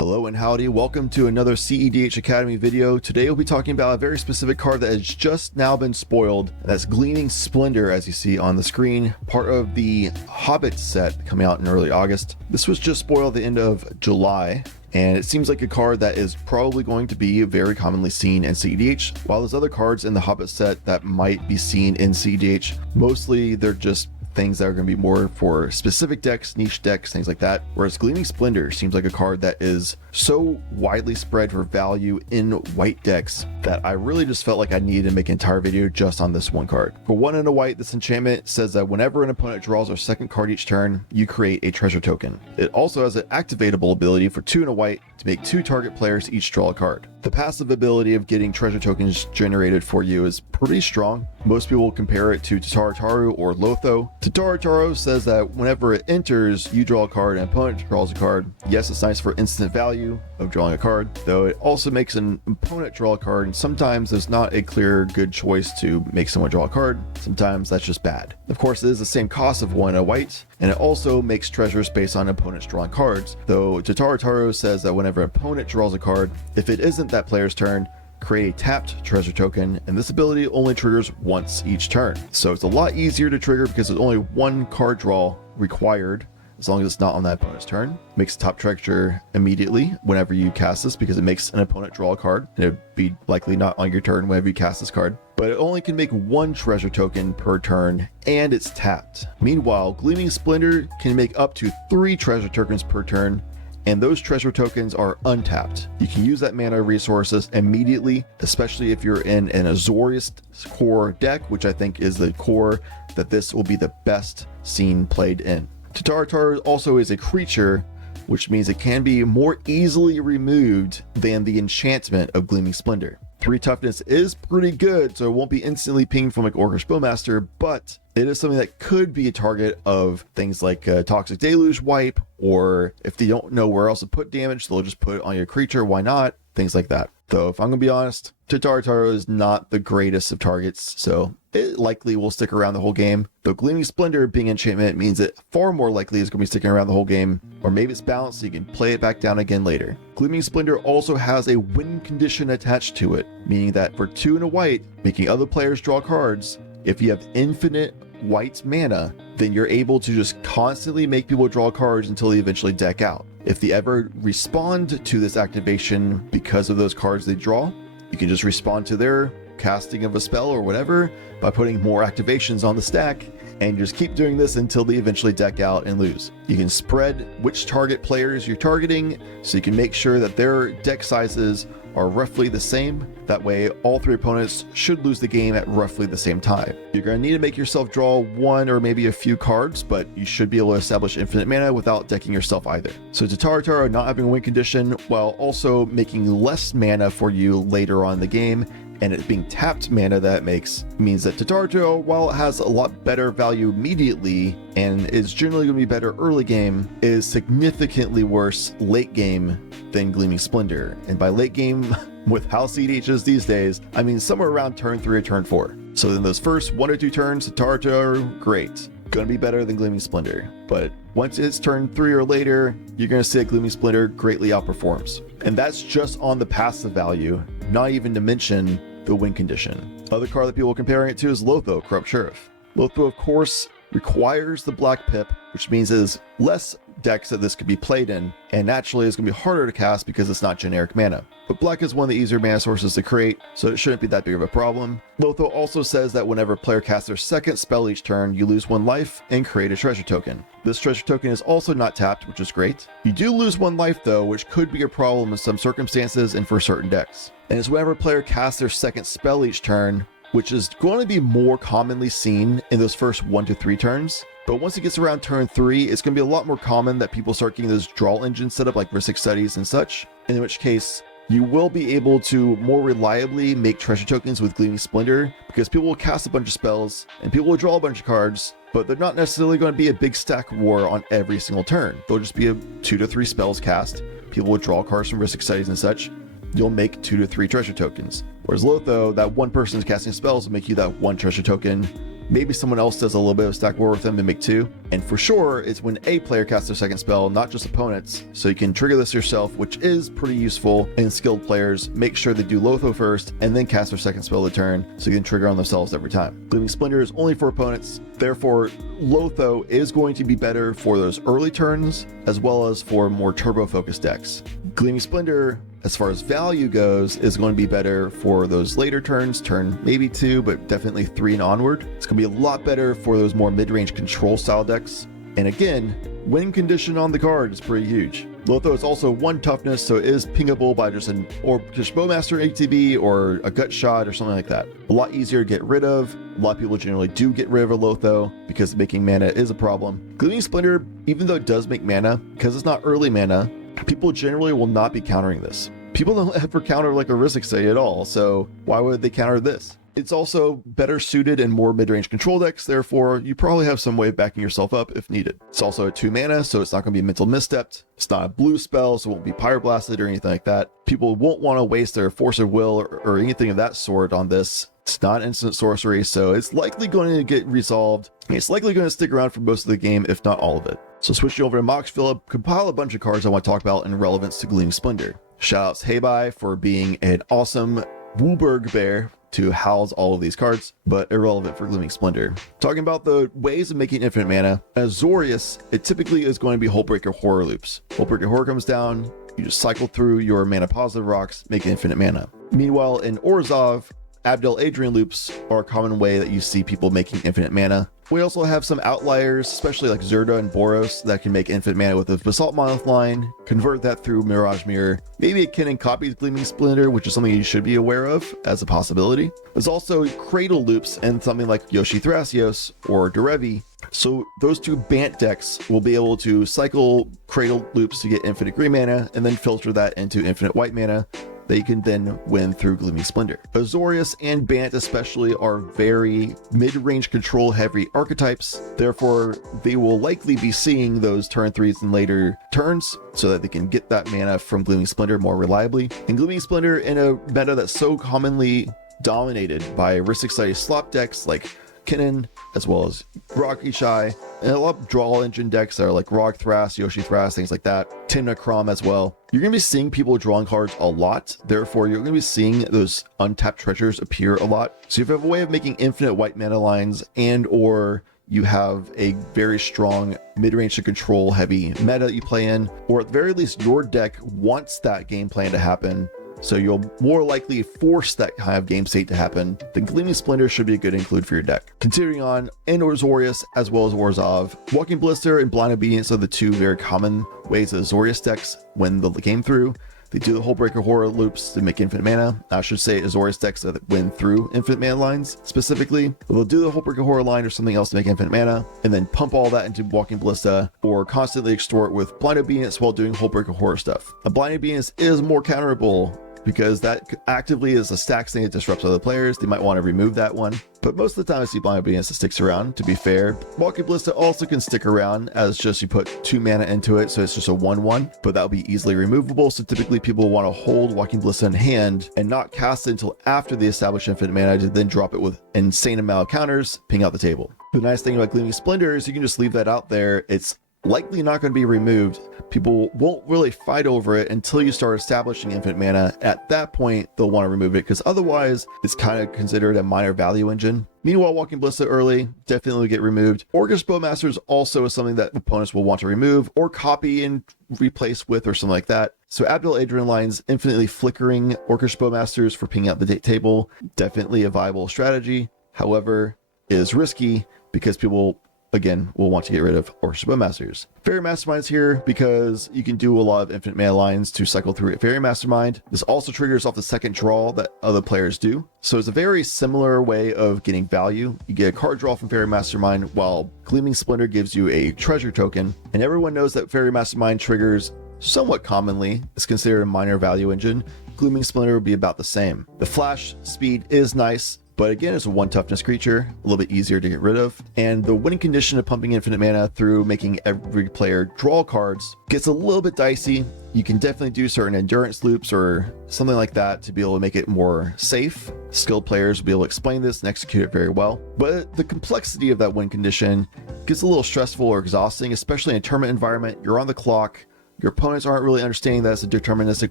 Hello and howdy, welcome to another cEDH Academy video. Today we'll be talking about a very specific card that has just now been spoiled. That's Gleaming Splendor, as you see on the screen, part of the Hobbit set coming out in early August. This was just spoiled at the end of July, and it seems like a card that is probably going to be very commonly seen in cEDH, while there's other cards in the Hobbit set that might be seen in cEDH. Mostly they're just things that are going to be more for specific decks, niche decks, things like that. Whereas Gleaming Splendor seems like a card that is so widely spread for value in white decks that I really just felt like I needed to make an entire video just on this one card. For 1 and a white, this enchantment says that whenever an opponent draws their second card each turn, you create a treasure token. It also has an activatable ability for 2 and a white to make 2 target players each draw a card. The passive ability of getting treasure tokens generated for you is pretty strong. Most people compare it to Taru or Lotho. Taru says that whenever it enters, you draw a card and an opponent draws a card. Yes, it's nice for instant value of drawing a card, though it also makes an opponent draw a card, and sometimes there's not a clear good choice to make someone draw a card. Sometimes that's just bad. Of course, it is the same cost of 1 and a white, and it also makes treasures based on opponents drawing cards, though Taru says that whenever an opponent draws a card, if it isn't that player's turn, create a tapped treasure token, and this ability only triggers once each turn. So it's a lot easier to trigger because there's only 1 card draw required as long as it's not on that opponent's turn. Makes top treasure immediately whenever you cast this because it makes an opponent draw a card, and it'd be likely not on your turn whenever you cast this card. But it only can make 1 treasure token per turn, and it's tapped. Meanwhile, Gleaming Splendor can make up to 3 treasure tokens per turn, and those treasure tokens are untapped. You can use that mana resources immediately, especially if you're in an Azorius core deck, which I think is the core that this will be the best seen played in. Taru also is a creature, which means it can be more easily removed than the enchantment of Gleaming Splendor. 3 toughness is pretty good, so it won't be instantly pinged from like Orcish Bowmaster, but it is something that could be a target of things like Toxic Deluge wipe, or if they don't know where else to put damage, they'll just put it on your creature, why not? Things like that. Though, if I'm gonna be honest, Taru is not the greatest of targets, so it likely will stick around the whole game. Though Gleaming Splendor being enchantment means it far more likely is going to be sticking around the whole game, or maybe it's balanced so you can play it back down again later. Gleaming Splendor also has a win condition attached to it, meaning that for 2 and a white, making other players draw cards, if you have infinite white mana, then you're able to just constantly make people draw cards until they eventually deck out. If they ever respond to this activation because of those cards they draw, you can just respond to their casting of a spell or whatever by putting more activations on the stack, and just keep doing this until they eventually deck out and lose. You can spread which target players you're targeting, so you can make sure that their deck sizes are roughly the same. That way all 3 opponents should lose the game at roughly the same time. You're going to need to make yourself draw 1 or maybe a few cards, but you should be able to establish infinite mana without decking yourself either. So Taru not having a win condition while also making less mana for you later on in the game, and it being tapped mana that makes means that Taru, while it has a lot better value immediately and is generally going to be better early game, is significantly worse late game than Gleaming Splendor. And by late game, with how cEDH is these days, I mean somewhere around turn 3 or turn 4. So in those first 1 or 2 turns, Taru, great. Gonna be better than Gleaming Splendor. But once it's turn 3 or later, you're gonna see that Gleaming Splendor greatly outperforms. And that's just on the passive value, not even to mention the win condition. Other card that people are comparing it to is Lotho, Corrupt Sheriff. Lotho, of course, requires the black pip, which means there's less decks that this could be played in, and naturally it's going to be harder to cast because it's not generic mana. But black is one of the easier mana sources to create, so it shouldn't be that big of a problem. Lotho also says that whenever a player casts their second spell each turn, you lose 1 life and create a treasure token. This treasure token is also not tapped, which is great. You do lose 1 life though, which could be a problem in some circumstances and for certain decks. And it's whenever a player casts their second spell each turn, which is going to be more commonly seen in those first 1 to 3 turns. But once it gets around turn 3, it's going to be a lot more common that people start getting those draw engines set up like Ristic Studies and such, in which case you will be able to more reliably make treasure tokens with Gleaming Splendor, because people will cast a bunch of spells and people will draw a bunch of cards, but they're not necessarily going to be a big stack war on every single turn. They'll just be 2 to 3 spells cast. People will draw cards from Ristic Studies and such. You'll make 2 to 3 treasure tokens. Whereas Lotho, that one person is casting spells will make you that 1 treasure token Maybe someone else does a little bit of stack war with them to make 2. And for sure, it's when a player casts their second spell, not just opponents. So you can trigger this yourself, which is pretty useful. And skilled players make sure they do Lotho first and then cast their second spell of the turn, so you can trigger on themselves every time. Gleaming Splendor is only for opponents. Therefore, Lotho is going to be better for those early turns, as well as for more turbo-focused decks. Gleaming Splendor, as far as value goes, is going to be better for those later turns, turn maybe 2, but definitely 3 and onward. It's going to be a lot better for those more mid-range control style decks. And again, win condition on the card is pretty huge. Lotho is also 1 toughness, so it is pingable by just an Orcish Bowmaster ATB or a gut shot or something like that. A lot easier to get rid of. A lot of people generally do get rid of a Lotho because making mana is a problem. Gleaming Splendor, even though it does make mana, because it's not early mana, people generally will not be countering this. People don't ever counter like a Rissik at all, so why would they counter this? It's also better suited in more mid-range control decks, therefore you probably have some way of backing yourself up if needed. It's also a 2 mana, so it's not going to be mental misstepped. It's not a blue spell, so it won't be Pyroblasted or anything like that. People won't want to waste their Force of Will or anything of that sort on this. It's not instant sorcery, so it's likely going to get resolved. It's likely going to stick around for most of the game, if not all of it. So switching over to Mox Phillip, compile a bunch of cards I want to talk about in relevance to Gleaming Splendor. Shoutouts Heibai for being an awesome Wooburg bear to house all of these cards, but irrelevant for Gleaming Splendor. Talking about the ways of making infinite mana, Azorius, it typically is going to be Hullbreaker Horror loops. Hullbreaker Horror comes down, you just cycle through your mana positive rocks, make infinite mana. Meanwhile, in Orzhov, Abdel Adrian loops are a common way that you see people making infinite mana. We also have some outliers, especially like Zerda and Boros, that can make infinite mana with a Basalt Monolith line, convert that through Mirage Mirror. Maybe it can copy Gleaming Splendor, which is something you should be aware of as a possibility. There's also Cradle loops and something like Yoshi Thrasios or Derevi. So those 2 Bant decks will be able to cycle Cradle loops to get infinite green mana and then filter that into infinite white mana that you can then win through Gleaming Splendor. Azorius and Bant especially are very mid-range control heavy archetypes, therefore they will likely be seeing those turn 3s and later turns so that they can get that mana from Gleaming Splendor more reliably. And Gleaming Splendor in a meta that's so commonly dominated by Rissik slop decks like Kinnan, as well as Rocky Shy, and a lot of draw engine decks that are like Rog Thras, Yoshi Thras, things like that, Timna Crom as well. You're going to be seeing people drawing cards a lot, therefore you're going to be seeing those untapped treasures appear a lot. So if you have a way of making infinite white mana lines and or you have a very strong mid-range to control heavy meta that you play in, or at the very least your deck wants that game plan to happen, so you'll more likely force that kind of game state to happen, then Gleaming Splendor should be a good include for your deck. Continuing on, in Azorius as well as Orzhov, Walking Blister and Blind Obedience are the 2 very common ways that Azorius decks win the game through. They do the Hullbreaker Horror loops to make infinite mana. I should say Azorius decks that win through infinite mana lines specifically. They'll do the Hullbreaker Horror line or something else to make infinite mana, and then pump all that into Walking Ballista, or constantly extort with Blind Obedience while doing Hullbreaker Horror stuff. A Blind Obedience is more counterable because that actively is a stack thing that disrupts other players. They might want to remove that one. But most of the time I see Blind Obedience that sticks around, to be fair. Walking Ballista also can stick around as just you put 2 mana into it, so it's just a 1/1, but that'll be easily removable. So typically people want to hold Walking Ballista in hand and not cast it until after the established infinite mana to then drop it with insane amount of counters, ping out the table. The nice thing about Gleaming Splendor is you can just leave that out there. It's likely not going to be removed. People won't really fight over it until you start establishing infinite mana. At that point, they'll want to remove it because otherwise it's kind of considered a minor value engine. Meanwhile, Walking Ballista early definitely get removed. Orcish Bowmasters also is something that opponents will want to remove or copy and replace with or something like that. So Abdel Adrian lines infinitely flickering Orcish Bowmasters for pinging out the table, definitely a viable strategy. However, it is risky because people again, we'll want to get rid of Orcish Bowmasters. Fairy Mastermind's here because you can do a lot of infinite mana lines to cycle through Fairy Mastermind. This also triggers off the second draw that other players do. So it's a very similar way of getting value. You get a card draw from Fairy Mastermind while Gleaming Splendor gives you a treasure token. And everyone knows that Fairy Mastermind triggers somewhat commonly. It's considered a minor value engine. Gleaming Splendor would be about the same. The flash speed is nice, but again, it's a 1 toughness creature, a little bit easier to get rid of. And the winning condition of pumping infinite mana through making every player draw cards gets a little bit dicey. You can definitely do certain endurance loops or something like that to be able to make it more safe. Skilled players will be able to explain this and execute it very well. But the complexity of that win condition gets a little stressful or exhausting, especially in a tournament environment. You're on the clock. Your opponents aren't really understanding that it's a deterministic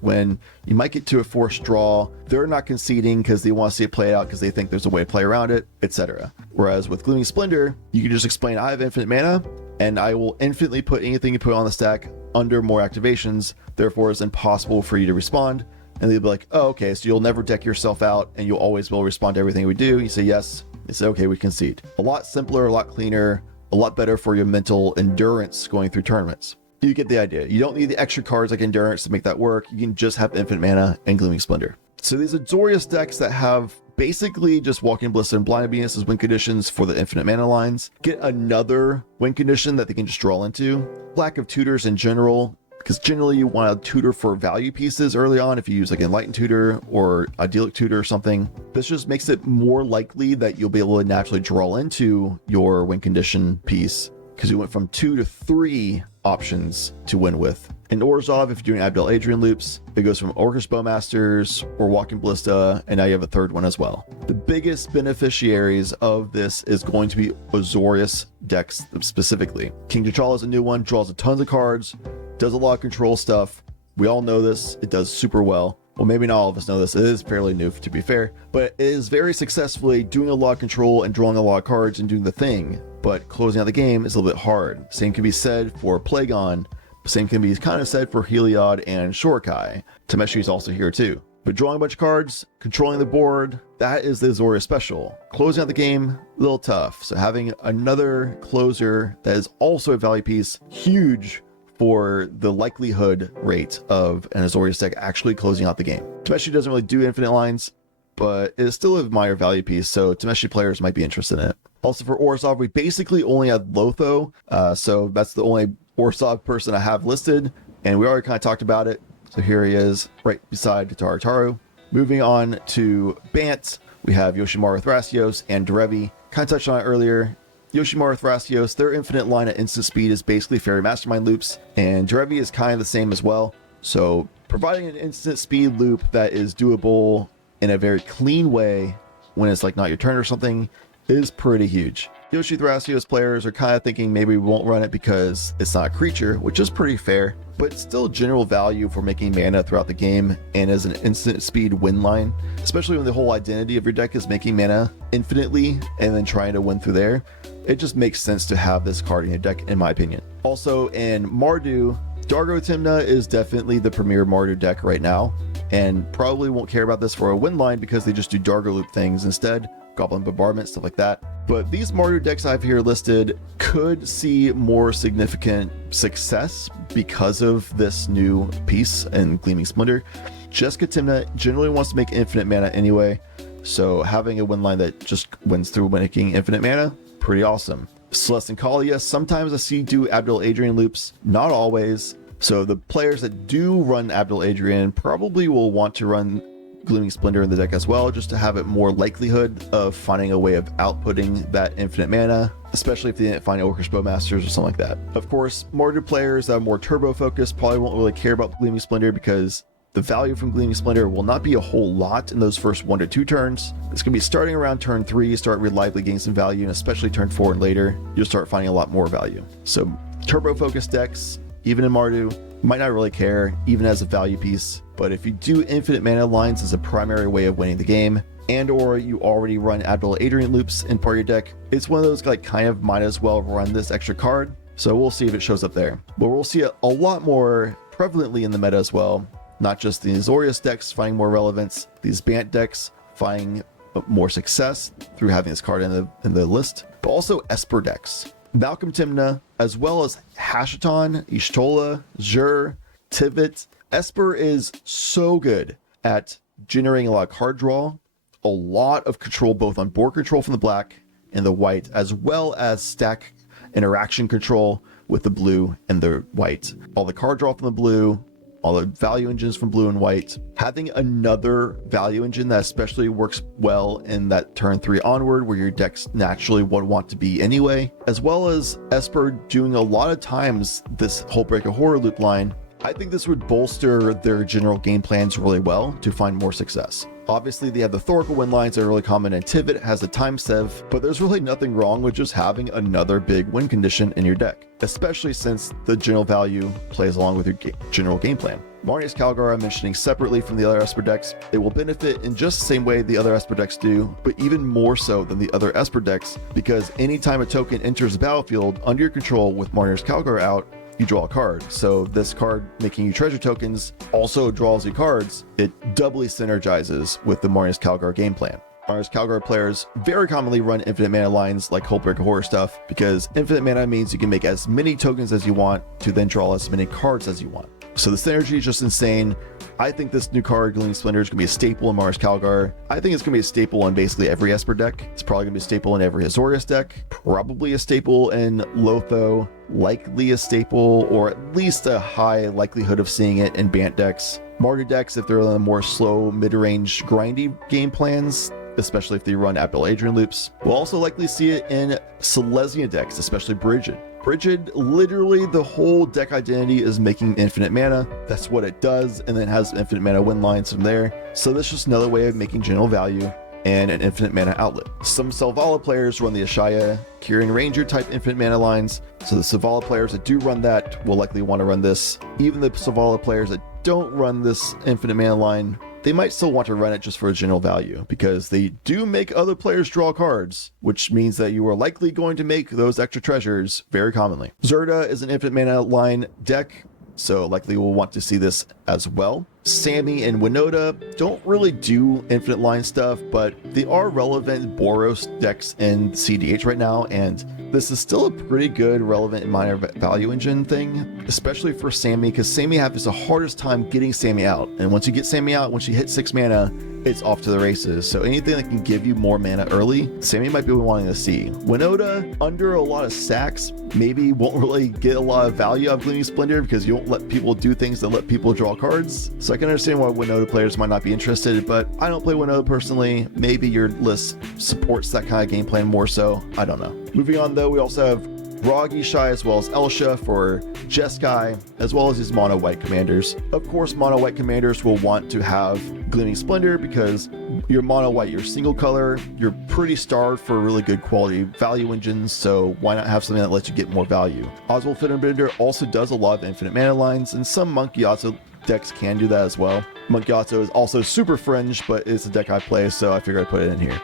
win. You might get to a forced draw. They're not conceding because they want to see it play out because they think there's a way to play around it, etc. Whereas with Gleaming Splendor, you can just explain, I have infinite mana, and I will infinitely put anything you put on the stack under more activations. Therefore, it's impossible for you to respond. And they'll be like, oh, okay, so you'll never deck yourself out, and you'll always be able to respond to everything we do. You say yes. They say, okay, we concede. A lot simpler, a lot cleaner, a lot better for your mental endurance going through tournaments. You get the idea. You don't need the extra cards like Endurance to make that work. You can just have Infinite Mana and Gleaming Splendor. So these Azorius decks that have basically just Walking Ballista and Blind Obedience as win conditions for the Infinite Mana lines get another win condition that they can just draw into. Lack of tutors in general, because generally you want a tutor for value pieces early on if you use like Enlightened Tutor or Idyllic Tutor or something. This just makes it more likely that you'll be able to naturally draw into your win condition piece, because you went from 2 to 3 options to win with. In Orzhov, if you're doing Abdel Adrian loops, it goes from Orcish Bowmasters or Walking Ballista, and now you have a third one as well. The biggest beneficiaries of this is going to be Azorius decks specifically. King T'Challa is a new one, draws a tons of cards, does a lot of control stuff. We all know this, it does super well. Well, maybe not all of us know this, it is fairly new to be fair, but it is very successfully doing a lot of control and drawing a lot of cards and doing the thing. But closing out the game is a little bit hard. Same can be said for Plagon. Same can be kind of said for Heliod and Shorkai. Tameshi is also here too. But drawing a bunch of cards, controlling the board, that is the Azorius special. Closing out the game, a little tough. So having another closer that is also a value piece, huge for the likelihood rate of an Azorius deck actually closing out the game. Tameshi doesn't really do infinite lines, but it is still a minor value piece, so Tameshi players might be interested in it. Also for Orzhov, we basically only had Lotho, so that's the only Orzhov person I have listed, and we already kind of talked about it. So here he is, right beside Taru. Moving on to Bant, we have Yoshimaru Thrasios and Derevi. Kind of touched on it earlier. Yoshimaru Thrasios, their infinite line at instant speed is basically Fairy Mastermind loops, and Derevi is kind of the same as well. So providing an instant speed loop that is doable in a very clean way when it's like not your turn or something is pretty huge. Yoshi Thrasios players are kind of thinking maybe we won't run it because it's not a creature, which is pretty fair, but still general value for making mana throughout the game and as an instant speed win line, especially when the whole identity of your deck is making mana infinitely and then trying to win through there. It just makes sense to have this card in your deck, in my opinion. Also in Mardu, Dargo Timna is definitely the premier Mardu deck right now, and probably won't care about this for a win line because they just do Dargo loop things instead, Goblin Bombardment, stuff like that. But these Mardu decks I have here listed could see more significant success because of this new piece in Gleaming Splendor. Jessica Timna generally wants to make infinite mana anyway, so having a win line that just wins through making infinite mana, pretty awesome. Celeste and Kalia, sometimes I see do Abdel Adrian loops, not always. So the players that do run Abdel Adrian probably will want to run Gleaming Splendor in the deck as well, just to have it more likelihood of finding a way of outputting that infinite mana, especially if they didn't find Orcish Bowmasters or something like that. Of course, Mardu players that are more turbo focused probably won't really care about Gleaming Splendor because the value from Gleaming Splendor will not be a whole lot in those first 1 to 2 turns. It's going to be starting around turn 3, start reliably gaining some value, and especially turn 4 and later, you'll start finding a lot more value. So turbo focused decks, even in Mardu, might not really care, even as a value piece. But if you do infinite mana lines as a primary way of winning the game, and or you already run Abdel Adrian loops in part of your deck, it's one of those like kind of might as well run this extra card. So we'll see if it shows up there. But we'll see it a lot more prevalently in the meta as well. Not just the Azorius decks finding more relevance, these Bant decks finding more success through having this card in the list, but also Esper decks. Malcolm Timna, as well as Hashaton, Ishtola, Zur, Tivit. Esper is so good at generating a lot of card draw, a lot of control both on board control from the black and the white, as well as stack interaction control with the blue and the white. All the card draw from the blue, all the value engines from blue and white. Having another value engine that especially works well in that turn 3 onward, where your decks naturally would want to be anyway, as well as Esper doing a lot of times this Hullbreaker Horror loop line. I think this would bolster their general game plans really well to find more success. Obviously, they have the Thoracle win lines that are really common, and Tivit has a time sev, but there's really nothing wrong with just having another big win condition in your deck, especially since the general value plays along with your general game plan. Marneus Calgar I'm mentioning separately from the other Esper decks. It will benefit in just the same way the other Esper decks do, but even more so than the other Esper decks, because anytime a token enters the battlefield under your control with Marneus Calgar out, you draw a card. So this card making you treasure tokens also draws you cards. It doubly synergizes with the Marneus Calgar game plan. Marneus Calgar players very commonly run infinite mana lines like Hullbreaker Horror stuff, because infinite mana means you can make as many tokens as you want to then draw as many cards as you want. So the synergy is just insane. I think this new card, Gleaming Splendor, is going to be a staple in Marneus Calgar. I think it's going to be a staple in basically every Esper deck. It's probably going to be a staple in every Azorius deck, probably a staple in Lotho, likely a staple, or at least a high likelihood of seeing it in Bant decks. Martyr decks, if they're on the more slow, mid-range, grindy game plans, especially if they run Abdel Adrian loops. We'll also likely see it in Silesian decks, especially Brigid. Brigid, literally the whole deck identity is making infinite mana. That's what it does, and then it has infinite mana win lines from there. So that's just another way of making general value and an infinite mana outlet. Some Selvala players run the Ashaya, Kyrian Ranger type infinite mana lines. So the Selvala players that do run that will likely want to run this. Even the Selvala players that don't run this infinite mana line, they might still want to run it just for a general value, because they do make other players draw cards, which means that you are likely going to make those extra treasures very commonly. Zerda is an infinite mana line deck, so likely we'll want to see this as well. Sammy and Winota don't really do infinite line stuff, but they are relevant Boros decks in cEDH right now, and this is still a pretty good relevant and minor value engine thing, especially for Sammy, because Sammy has the hardest time getting Sammy out. And once you get Sammy out, once you hit 6 mana, it's off to the races. So anything that can give you more mana early, Sammy might be wanting to see. Winota, under a lot of sacks, maybe won't really get a lot of value out of Gleaming Splendor, because you won't let people do things that let people draw cards. So I can understand why Winota players might not be interested, but I don't play Winota personally. Maybe your list supports that kind of game plan more so. I don't know. Moving on though, we also have Rog Ishai as well as Elsha for Jeskai, as well as his mono white commanders. Of course, mono white commanders will want to have Gleaming Splendor, because you're mono white, you're single color, you're pretty starved for really good quality value engines, so why not have something that lets you get more value? Oswald Fiddlebender also does a lot of infinite mana lines, and some Monkey Yatsu decks can do that as well. Monkey Yatsu is also super fringe, but it's a deck I play, so I figured I'd put it in here.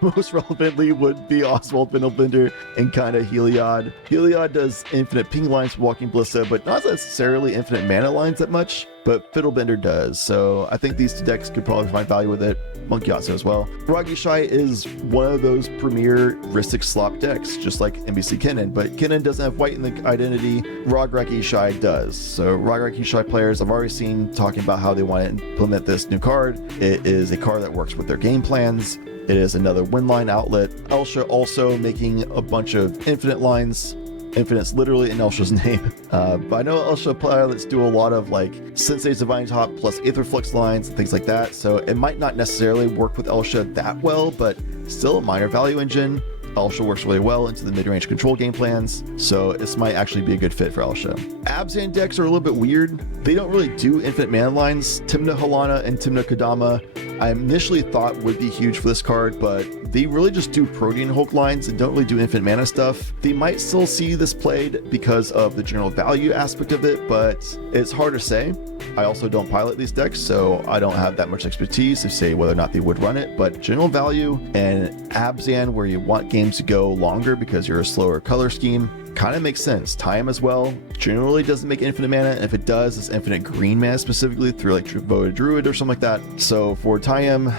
Most relevantly would be Oswald Fiddlebender and kind of Heliod. Heliod does infinite ping lines for Walking Ballista, but not necessarily infinite mana lines that much, but Fiddlebender does, so I think these two decks could probably find value with it. Monkey Yatsu as well. Ragi Shai is one of those premier Ristic slop decks, just like NBC Kennen, but Kennen doesn't have white in the identity, Ragi Shai does. So Ragi Shai players I've already seen talking about how they want to implement this new card. It is a card that works with their game plans. It is another win line outlet. Elsha also making a bunch of infinite lines. Infinite's literally in Elsha's name. But I know Elsha pilots do a lot of like Sensei's Divine Top plus Aetherflux lines and things like that, so it might not necessarily work with Elsha that well, but still a minor value engine. Elsha works really well into the mid-range control game plans, so this might actually be a good fit for Elsha. Abzan decks are a little bit weird. They don't really do infinite mana lines. Timna Halana and Timna Kodama I initially thought would be huge for this card, but they really just do Protean Hulk lines and don't really do infinite mana stuff. They might still see this played because of the general value aspect of it, but it's hard to say. I also don't pilot these decks, so I don't have that much expertise to say whether or not they would run it, but general value and Abzan, where you want games to go longer because you're a slower color scheme, kind of makes sense. Time as well generally doesn't make infinite mana, and if it does, it's infinite green mana specifically through like Voted Druid or something like that. So for Tayam,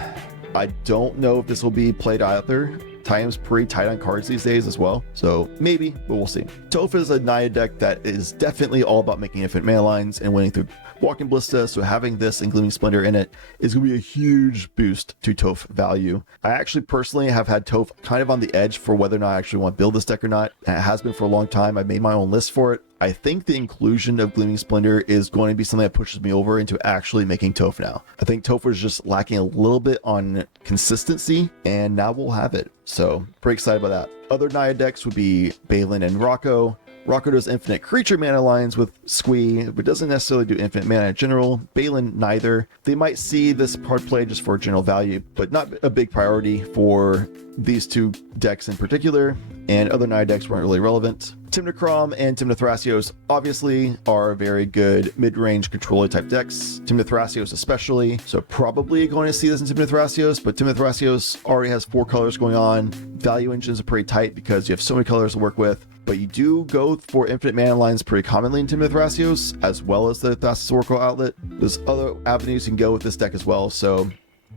I don't know if this will be played either. Tayam's pretty tight on cards these days as well, so maybe, but we'll see. Toph is a Naya deck that is definitely all about making infinite mana lines and winning through Walking Ballista, so having this and Gleaming Splendor in it is going to be a huge boost to Toph value. I actually personally have had Toph kind of on the edge for whether or not I actually want to build this deck or not. It has been for a long time. I've made my own list for it. I think the inclusion of Gleaming Splendor is going to be something that pushes me over into actually making Toph now. I think Toph was just lacking a little bit on consistency, and now we'll have it. So pretty excited about that. Other Naya decks would be Balin and Rocco. Rocco does infinite creature mana lines with Squee, but doesn't necessarily do infinite mana in general. Balin, neither. They might see this card play just for general value, but not a big priority for these two decks in particular, and other Naya decks weren't really relevant. Tymna and Tymna Thrasios obviously are very good mid-range controller type decks. Tymna Thrasios especially, so probably going to see this in Tymna Thrasios, but Tymna Thrasios already has 4 colors going on. Value engines are pretty tight because you have so many colors to work with, but you do go for infinite mana lines pretty commonly in Tymna Thrasios, as well as the Thassa's Oracle outlet. There's other avenues you can go with this deck as well, so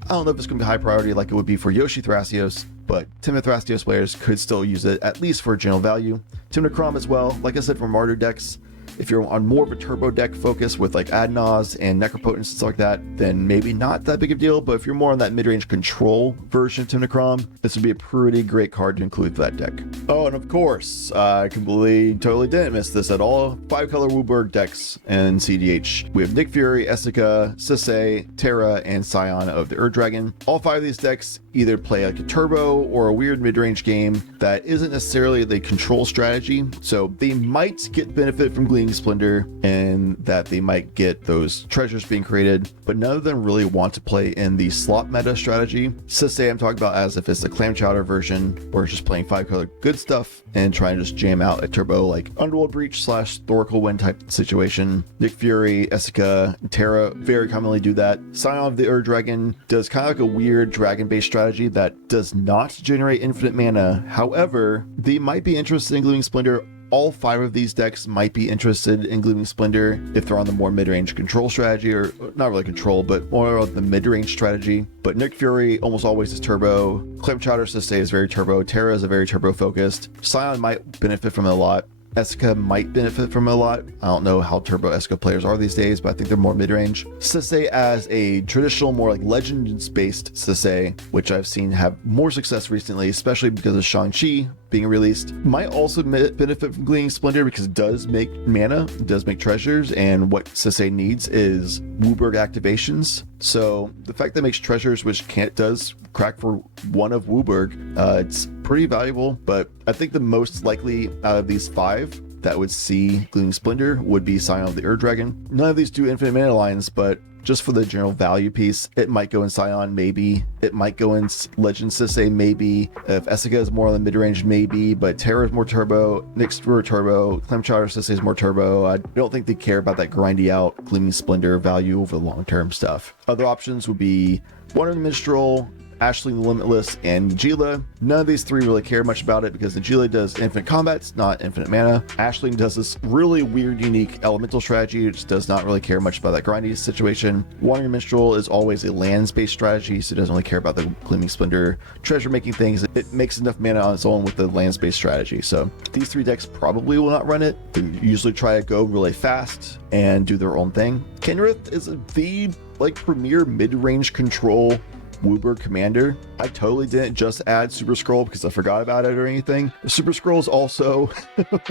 I don't know if it's going to be high priority like it would be for Yoshi Thrasios, but Tymna Thrasios players could still use it, at least for general value. Tymna as well, like I said, for Martyr decks, if you're on more of a turbo deck focus with like Adnaz and Necropotence and stuff like that, then maybe not that big of a deal. But if you're more on that mid-range control version of Tymna, this would be a pretty great card to include for that deck. Oh, and of course, I totally didn't miss this at all. 5-color Wooburg decks and cEDH. We have Nick Fury, Essica, Sisay, Terra, and Scion of the Ur-Dragon. All 5 of these decks either play like a turbo or a weird mid-range game that isn't necessarily the control strategy. So they might get benefit from Gleaming Splendor and that they might get those treasures being created, but none of them really want to play in the slot meta strategy. Sisay I'm talking about as if it's the clam chowder version, where it's just playing 5-color good stuff and trying to just jam out a turbo like Underworld Breach / Thoracle Wind type situation. Nick Fury, Essica, Terra very commonly do that. Scion of the Ur-Dragon does kind of like a weird dragon-based strategy that does not generate infinite mana. However, they might be interested in Gleaming Splendor. All 5 of these decks might be interested in Gleaming Splendor if they're on the more mid-range control strategy, or not really control, but more of the mid-range strategy. But Nick Fury almost always is turbo. Clam Chowder Sisay is very turbo. Terra is a very turbo focused. Scion might benefit from it a lot. Essica might benefit from it a lot. I don't know how turbo Essica players are these days, but I think they're more mid-range. Sisay as a traditional, more like legends-based Sisay, which I've seen have more success recently, especially because of Shang-Chi being released, might also benefit from Gleaming Splendor because it does make mana, it does make treasures, and what Sisay needs is Wooburg activations. So the fact that it makes treasures, which does crack for 1 of Wooburg, it's pretty valuable. But I think the most likely out of these 5 that would see Gleaming Splendor would be Scion of the Ur-Dragon. None of these do infinite mana lines, but just for the general value piece, it might go in Scion, maybe. It might go in Legend Sisay, maybe. If Essica is more on the mid-range, maybe. But Terra is more turbo, Nick's turbo, Clam Chowder Sisay is more turbo. I don't think they care about that grindy out Gleaming Splendor value over the long-term stuff. Other options would be Wandering Minstrel, Ashling the Limitless, and Najila. None of these 3 really care much about it because Najila does infinite combats, not infinite mana. Ashling does this really weird, unique elemental strategy, which does not really care much about that grindy situation. Wandering Minstrel is always a lands-based strategy, so it doesn't really care about the Gleaming Splendor treasure-making things. It makes enough mana on its own with the lands-based strategy. So these 3 decks probably will not run it. They usually try to go really fast and do their own thing. Kenrith is the premier mid-range control Wooburg commander. I totally didn't just add Super Scroll because I forgot about it or anything. Super Scroll is also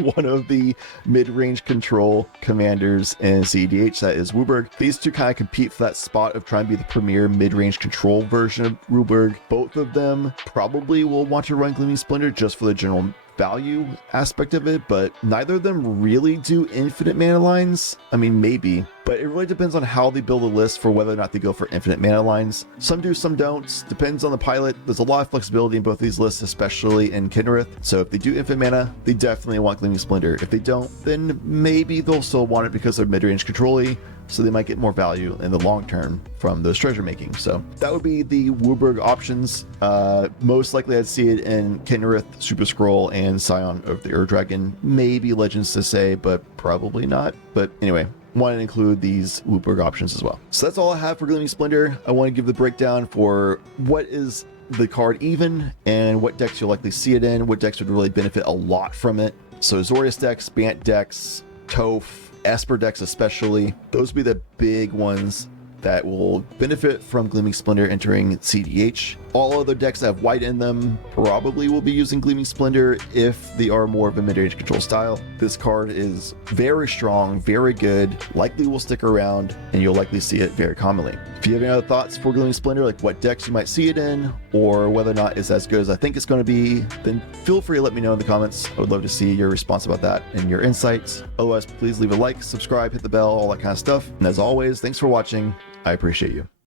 one of the mid-range control commanders in cEDH, that is Wooburg. These 2 kind of compete for that spot of trying to be the premier mid-range control version of Wooburg. Both of them probably will want to run Gleaming Splendor just for the general value aspect of it, but neither of them really do infinite mana lines. I mean, maybe, but it really depends on how they build a list for whether or not they go for infinite mana lines. Some do, some don't. Depends on the pilot. There's a lot of flexibility in both these lists, especially in Kenrith. So if they do infinite mana, they definitely want Gleaming Splendor. If they don't, then maybe they'll still want it because they're mid-range control-y, so they might get more value in the long term from those treasure making. So that would be the Wooburg options. Most likely I'd see it in Kenrith, Super Scroll, and Scion of the Ur-Dragon. Maybe Legends Sisay, but probably not. But anyway, want to include these Wooburg options as well. So that's all I have for Gleaming Splendor. I want to give the breakdown for what is the card even and what decks you'll likely see it in, what decks would really benefit a lot from it. So Azorius decks, Bant decks, Toph, Esper decks especially. Those will be the big ones that will benefit from Gleaming Splendor entering cEDH. All other decks that have white in them probably will be using Gleaming Splendor if they are more of a mid-range control style. This card is very strong, very good, likely will stick around, and you'll likely see it very commonly. If you have any other thoughts for Gleaming Splendor, like what decks you might see it in, or whether or not it's as good as I think it's going to be, then feel free to let me know in the comments. I would love to see your response about that and your insights. Otherwise, please leave a like, subscribe, hit the bell, all that kind of stuff. And as always, thanks for watching. I appreciate you.